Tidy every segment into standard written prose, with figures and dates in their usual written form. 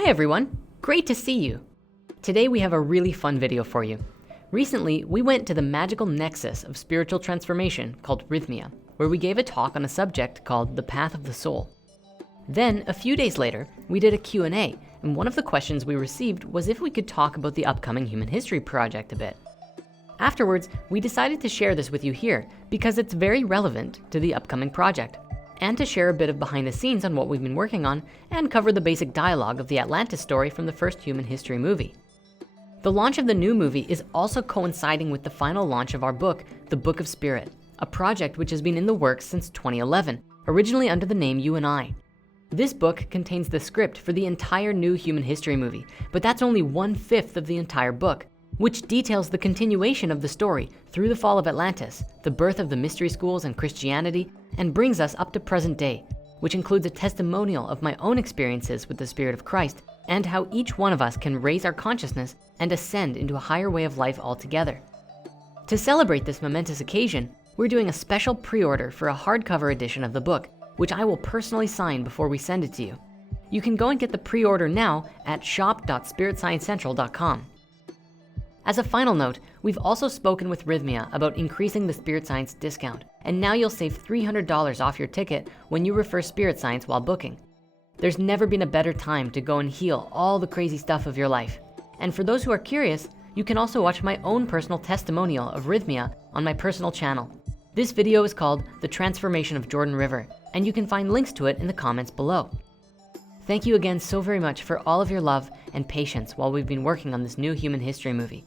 Hi everyone, great to see you. Today we have a really fun video for you. Recently, we went to the magical nexus of spiritual transformation called Rhythmia, where we gave a talk on a subject called the path of the soul. Then, a few days later, we did a Q&A, and one of the questions we received was if we could talk about the upcoming Human History Project a bit. Afterwards, we decided to share this with you here because it's very relevant to the upcoming project, and to share a bit of behind the scenes on what we've been working on and cover the basic dialogue of the Atlantis story from the first human history movie. The launch of the new movie is also coinciding with the final launch of our book, The Book of Spirit, a project which has been in the works since 2011, originally under the name You and I. This book contains the script for the entire new human history movie, but that's only 1/5 of the entire book, which details the continuation of the story through the fall of Atlantis, the birth of the mystery schools and Christianity, and brings us up to present day, which includes a testimonial of my own experiences with the Spirit of Christ and how each one of us can raise our consciousness and ascend into a higher way of life altogether. To celebrate this momentous occasion, we're doing a special pre-order for a hardcover edition of the book, which I will personally sign before we send it to you. You can go and get the pre-order now at shop.spiritsciencecentral.com. As a final note, we've also spoken with Rhythmia about increasing the Spirit Science discount, and now you'll save $300 off your ticket when you refer Spirit Science while booking. There's never been a better time to go and heal all the crazy stuff of your life. And for those who are curious, you can also watch my own personal testimonial of Rhythmia on my personal channel. This video is called The Transformation of Jordan River, and you can find links to it in the comments below. Thank you again so very much for all of your love and patience while we've been working on this new human history movie.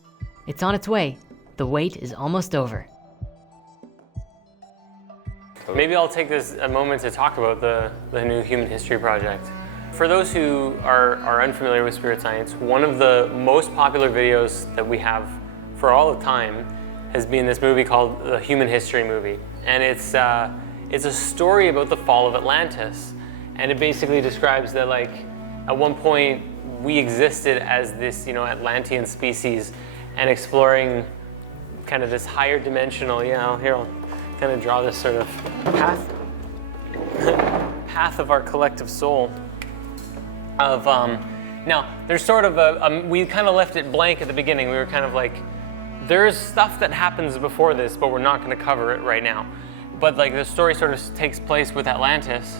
It's on its way. The wait is almost over. Maybe I'll take a moment to talk about the new Human History Project. For those who are unfamiliar with spirit science, one of the most popular videos that we have for all of time has been this movie called the Human History Movie. And it's a story about the fall of Atlantis. And it basically describes that, like, at one point we existed as this, Atlantean species, and exploring kind of this higher dimensional, here I'll kind of draw this sort of path of our collective soul of, now there's sort of we kind of left it blank at the beginning. We were kind of like, there's stuff that happens before this, but we're not going to cover it right now. But like the story sort of takes place with Atlantis,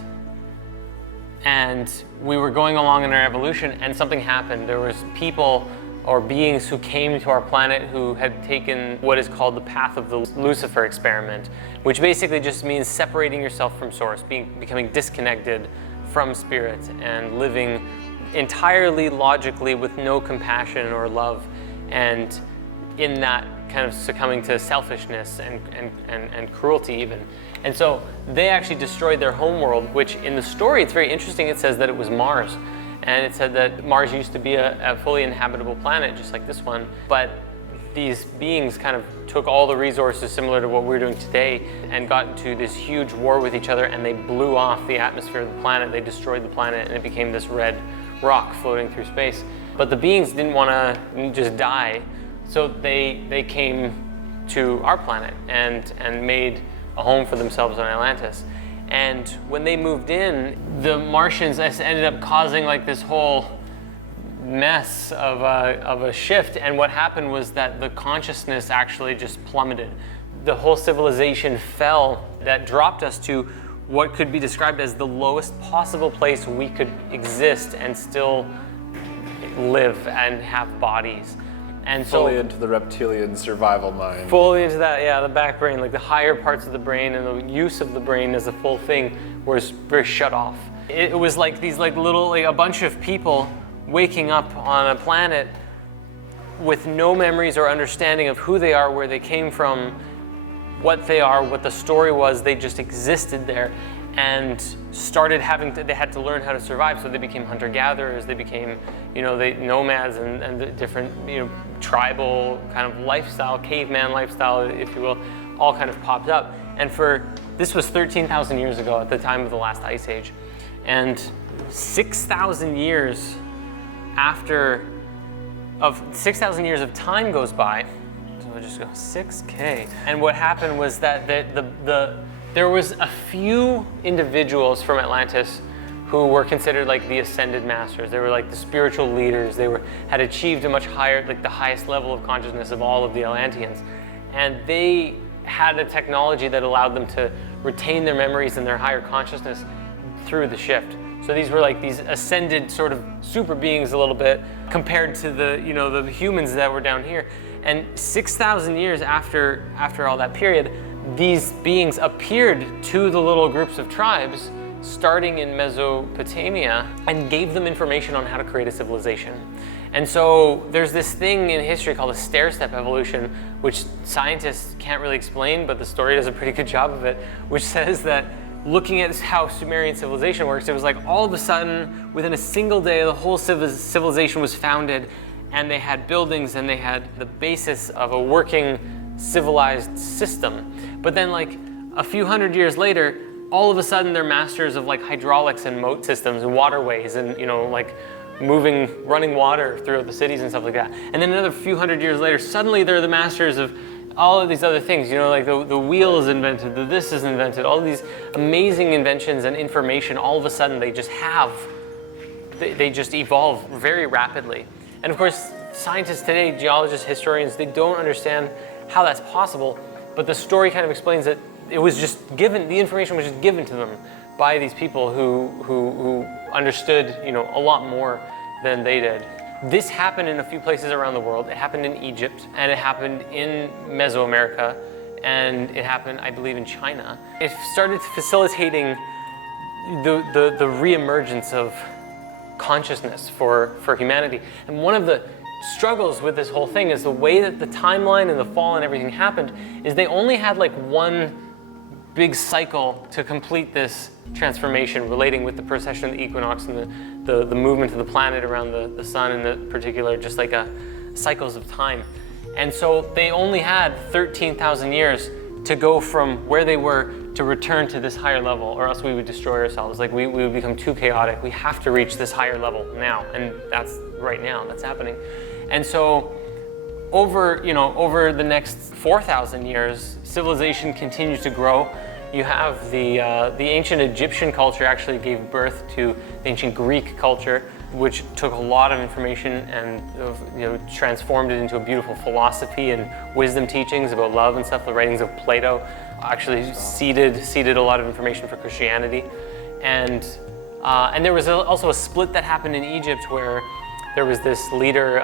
and we were going along in our evolution and something happened. There was people or beings who came to our planet who had taken what is called the path of the Lucifer experiment, which basically just means separating yourself from source, becoming disconnected from spirit and living entirely logically with no compassion or love, and in that kind of succumbing to selfishness and cruelty even. And so they actually destroyed their homeworld, which in the story, it's very interesting. It says that it was Mars. And it said that Mars used to be a fully inhabitable planet, just like this one. But these beings kind of took all the resources similar to what we're doing today and got into this huge war with each other, and they blew off the atmosphere of the planet. They destroyed the planet, and it became this red rock floating through space. But the beings didn't want to just die, so they came to our planet and made a home for themselves on Atlantis. And when they moved in, the Martians ended up causing like this whole mess of a shift. And what happened was that the consciousness actually just plummeted. The whole civilization fell. That dropped us to what could be described as the lowest possible place we could exist and still live and have bodies. And so fully into the reptilian survival mind. Fully into that, the back brain, like the higher parts of the brain and the use of the brain as a full thing was very shut off. It was like these a bunch of people waking up on a planet with no memories or understanding of who they are, where they came from, what they are, what the story was. They just existed there and started they had to learn how to survive. So they became hunter-gatherers, they became, nomads and the different, tribal kind of lifestyle, caveman lifestyle, if you will, all kind of popped up. And this was 13,000 years ago at the time of the last ice age. And 6,000 years of 6,000 years of time goes by, so we'll just go 6K. And what happened was that there was a few individuals from Atlantis who were considered like the ascended masters. They were like the spiritual leaders. They had achieved a much higher, like the highest level of consciousness of all of the Atlanteans. And they had a technology that allowed them to retain their memories and their higher consciousness through the shift. So these were like these ascended sort of super beings a little bit compared to the, you know, the humans that were down here. And 6,000 years after all that period, these beings appeared to the little groups of tribes starting in Mesopotamia and gave them information on how to create a civilization. And so there's this thing in history called a stairstep evolution, which scientists can't really explain, but the story does a pretty good job of it, which says that looking at how Sumerian civilization works, it was like all of a sudden, within a single day, the whole civilization was founded, and they had buildings and they had the basis of a working civilized system. But then like a few hundred years later, all of a sudden they're masters of like hydraulics and moat systems and waterways and, you know, like running water throughout the cities and stuff like that. And then another few hundred years later, suddenly they're the masters of all of these other things, you know, like the wheel is invented, the this is invented, all of these amazing inventions and information, all of a sudden they just evolve very rapidly. And of course, scientists today, geologists, historians, they don't understand how that's possible, but the story kind of explains that it was just given, the information was just given to them by these people who understood, you know, a lot more than they did. This happened in a few places around the world. It happened in Egypt, and it happened in Mesoamerica, and it happened, I believe, in China. It started facilitating the reemergence of consciousness for humanity. And one of the struggles with this whole thing is the way that the timeline and the fall and everything happened is they only had like one big cycle to complete this transformation, relating with the precession of the equinox and the movement of the planet around the sun in the particular, just like cycles of time. And so they only had 13,000 years to go from where they were to return to this higher level, or else we would destroy ourselves. Like we would become too chaotic. We have to reach this higher level now, and that's right now, that's happening. And so over the next 4,000 years, civilization continues to grow. You have the ancient Egyptian culture actually gave birth to the ancient Greek culture, which took a lot of information and transformed it into a beautiful philosophy and wisdom teachings about love and stuff. The writings of Plato actually seeded a lot of information for Christianity, and there was also a split that happened in Egypt where there was this leader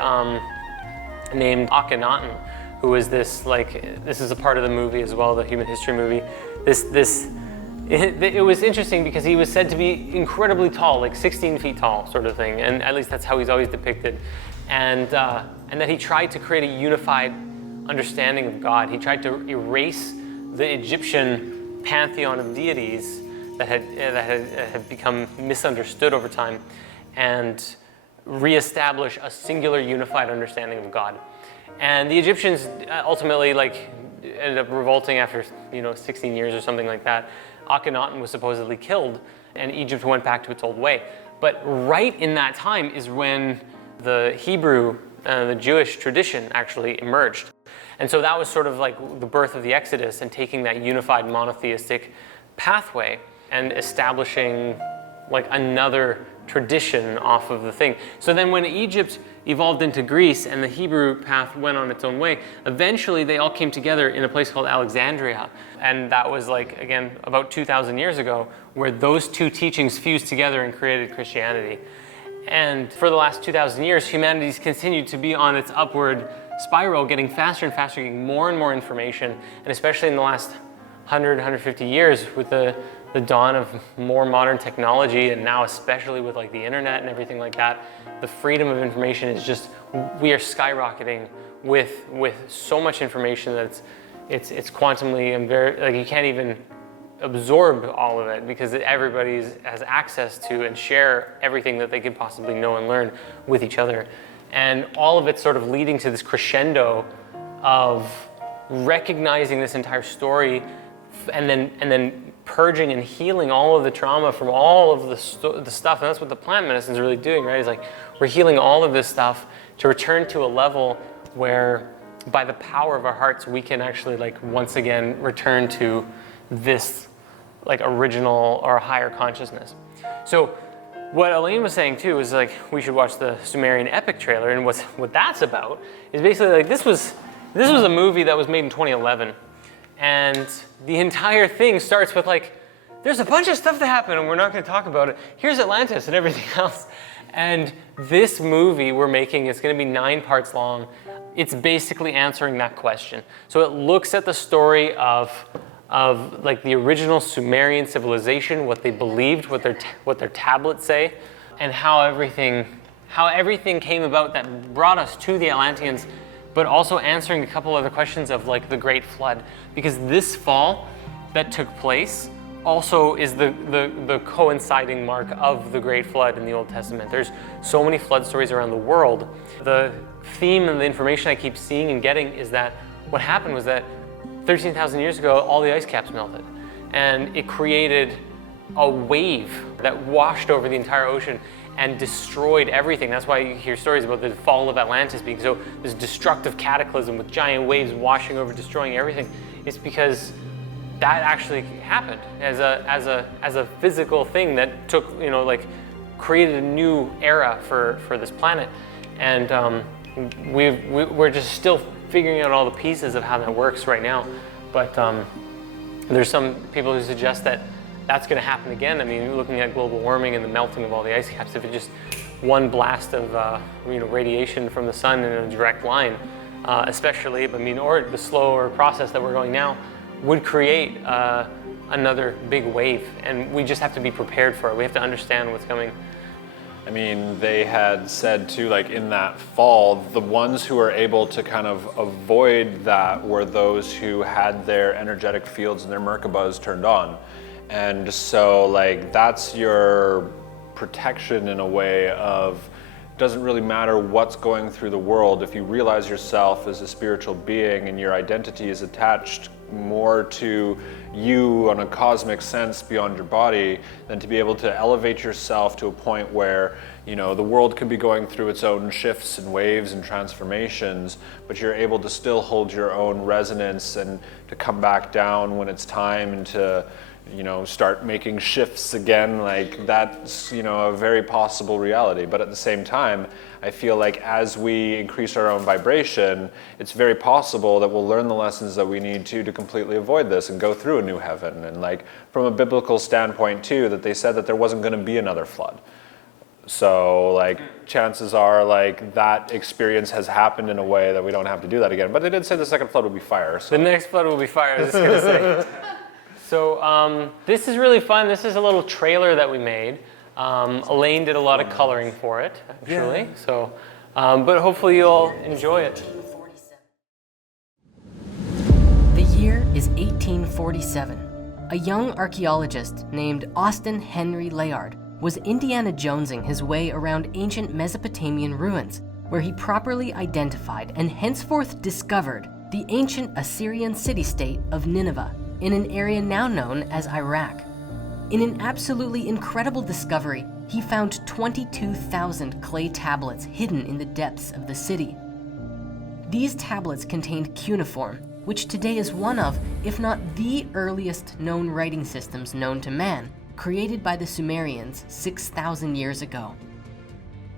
named Akhenaten, who was this is a part of the movie as well, the human history movie. It was interesting because he was said to be incredibly tall, like 16 feet tall sort of thing, and at least that's how he's always depicted. And that he tried to create a unified understanding of God. He tried to erase the Egyptian pantheon of deities that had become misunderstood over time, and reestablish a singular unified understanding of God. And the Egyptians ultimately ended up revolting after 16 years or something like that. Akhenaten was supposedly killed, and Egypt went back to its old way. But right in that time is when the Hebrew, the Jewish tradition actually emerged. And so that was sort of like the birth of the Exodus, and taking that unified monotheistic pathway and establishing like another tradition off of the thing. So then when Egypt evolved into Greece and the Hebrew path went on its own way, eventually they all came together in a place called Alexandria. And that was again, about 2,000 years ago, where those two teachings fused together and created Christianity. And for the last 2,000 years, humanity's continued to be on its upward spiral, getting faster and faster, getting more and more information. And especially in the last 100, 150 years with the dawn of more modern technology, and now especially with the internet and everything like that, the freedom of information is just, we are skyrocketing with so much information that it's quantumly and very, you can't even absorb all of it, because everybody has access to and share everything that they could possibly know and learn with each other. And all of it's sort of leading to this crescendo of recognizing this entire story, and then purging and healing all of the trauma from all of the stuff. And that's what the plant medicine is really doing, right? It's we're healing all of this stuff to return to a level where, by the power of our hearts, we can actually once again return to this original or higher consciousness. So what Elaine was saying too is like we should watch the Sumerian epic trailer, and what that's about is basically like this was a movie that was made in 2011, and the entire thing starts with like there's a bunch of stuff that happened and we're not going to talk about it. Here's Atlantis and everything else. And this movie we're making is going to be 9 parts long. It's basically answering that question. So it looks at the story of like the original Sumerian civilization, what they believed, what their tablets say, and how everything came about that brought us to the Atlanteans, but also answering a couple other questions of like the Great Flood, because this fall that took place also is the coinciding mark of the Great Flood in the Old Testament. There's so many flood stories around the world. The theme and the information I keep seeing and getting is that what happened was that 13,000 years ago, all the ice caps melted, and it created a wave that washed over the entire ocean and destroyed everything. That's why you hear stories about the fall of Atlantis being so this destructive cataclysm with giant waves washing over, destroying everything. It's because that actually happened as a physical thing that took, like created a new era for this planet. And we're just still figuring out all the pieces of how that works right now. But there's some people who suggest that that's going to happen again. I mean, looking at global warming and the melting of all the ice caps, if it's just one blast of radiation from the sun in a direct line, especially, or the slower process that we're going now, would create another big wave, and we just have to be prepared for it. We have to understand what's coming. I mean, they had said too, like in that fall, the ones who were able to kind of avoid that were those who had their energetic fields and their Merkabahs turned on. And so like that's your protection in a way of, doesn't really matter what's going through the world. If you realize yourself as a spiritual being and your identity is attached more to you on a cosmic sense beyond your body, then to be able to elevate yourself to a point where the world could be going through its own shifts and waves and transformations, but you're able to still hold your own resonance and to come back down when it's time and to start making shifts again, like that's, a very possible reality. But at the same time, I feel like as we increase our own vibration, it's very possible that we'll learn the lessons that we need to completely avoid this and go through a new heaven. And like from a biblical standpoint too, that they said that there wasn't going to be another flood. So like chances are like that experience has happened in a way that we don't have to do that again. But they did say the second flood will be fire. So. The next flood will be fire, I was just going to say. So this is really fun. This is a little trailer that we made. Elaine did a lot of coloring for it, actually. Yeah. So, but hopefully you'll enjoy it. The year is 1847. A young archaeologist named Austin Henry Layard was Indiana Jonesing his way around ancient Mesopotamian ruins, where he properly identified and henceforth discovered the ancient Assyrian city-state of Nineveh, in an area now known as Iraq. In an absolutely incredible discovery, he found 22,000 clay tablets hidden in the depths of the city. These tablets contained cuneiform, which today is one of, if not the earliest known writing systems known to man, created by the Sumerians 6,000 years ago.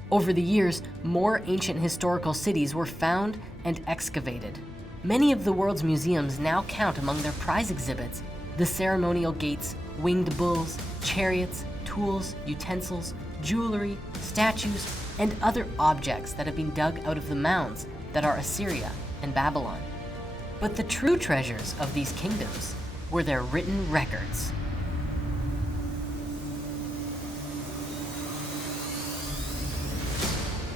Over the years, more ancient historical cities were found and excavated. Many of the world's museums now count among their prize exhibits the ceremonial gates, winged bulls, chariots, tools, utensils, jewelry, statues, and other objects that have been dug out of the mounds that are Assyria and Babylon. But the true treasures of these kingdoms were their written records.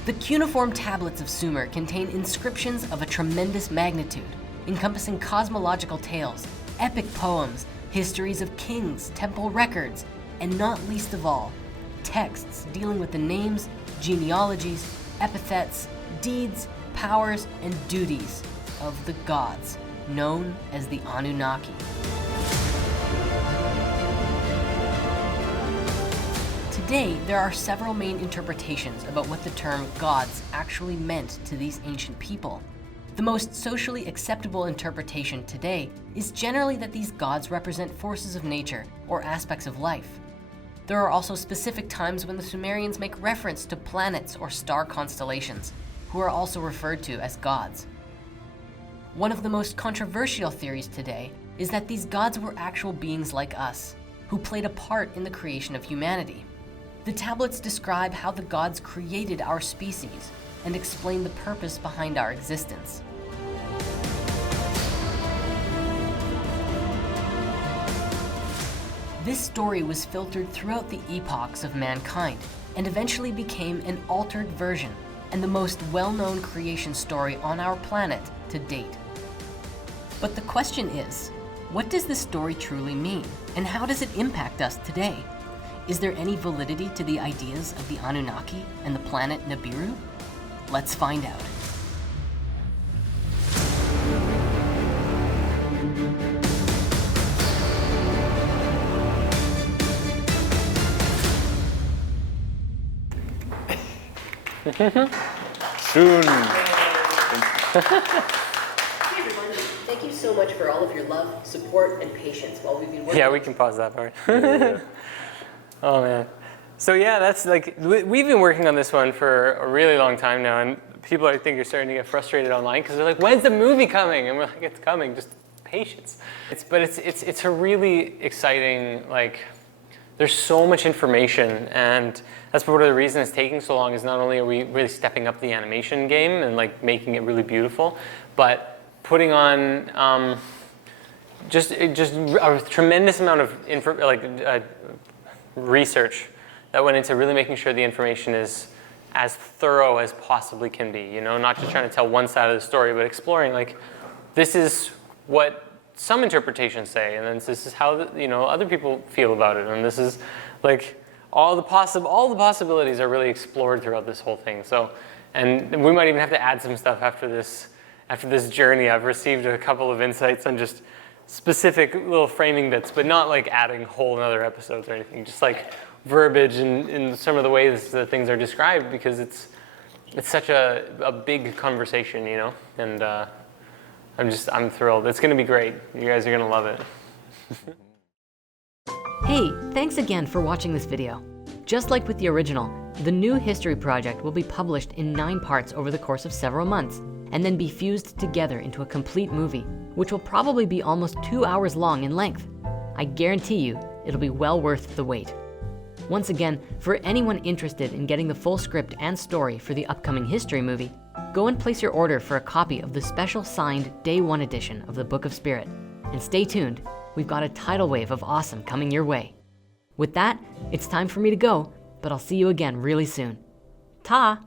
The cuneiform tablets of Sumer contain inscriptions of a tremendous magnitude, encompassing cosmological tales, epic poems, histories of kings, temple records, and not least of all, texts dealing with the names, genealogies, epithets, deeds, powers, and duties of the gods, known as the Anunnaki. Today, there are several main interpretations about what the term gods actually meant to these ancient people. The most socially acceptable interpretation today is generally that these gods represent forces of nature or aspects of life. There are also specific times when the Sumerians make reference to planets or star constellations, who are also referred to as gods. One of the most controversial theories today is that these gods were actual beings like us, who played a part in the creation of humanity. The tablets describe how the gods created our species and explain the purpose behind our existence. This story was filtered throughout the epochs of mankind and eventually became an altered version and the most well-known creation story on our planet to date. But the question is, what does this story truly mean, and how does it impact us today? Is there any validity to the ideas of the Anunnaki and the planet Nibiru? Let's find out. Soon. Hey everyone, thank you so much for all of your love, support, and patience while we've been working. Yeah, we can pause that part. Oh man. So yeah, that's like, we've been working on this one for a really long time now, and people I think are starting to get frustrated online because they're like, when's the movie coming? And we're like, it's coming, just patience. It's a really exciting, like, there's so much information, and that's part of the reason it's taking so long is not only are we really stepping up the animation game and like making it really beautiful, but putting on just a tremendous amount of research that went into really making sure the information is as thorough as possibly can be, you know, not just trying to tell one side of the story, but exploring like, this is what some interpretations say, and then this is how other people feel about it, and this is like all the possibilities are really explored throughout this whole thing. So, and we might even have to add some stuff after this journey. I've received a couple of insights on just specific little framing bits, but not like adding whole other episodes or anything. Just like verbiage in some of the ways that things are described, because it's such a big conversation, you know, and. I'm thrilled. It's gonna be great. You guys are gonna love it. Hey, thanks again for watching this video. Just like with the original, the new history project will be published in 9 parts over the course of several months, and then be fused together into a complete movie, which will probably be almost 2 hours long in length. I guarantee you, it'll be well worth the wait. Once again, for anyone interested in getting the full script and story for the upcoming history movie, go and place your order for a copy of the special signed Day 1 edition of the Book of Spirit. And stay tuned, we've got a tidal wave of awesome coming your way. With that, it's time for me to go, but I'll see you again really soon. Ta!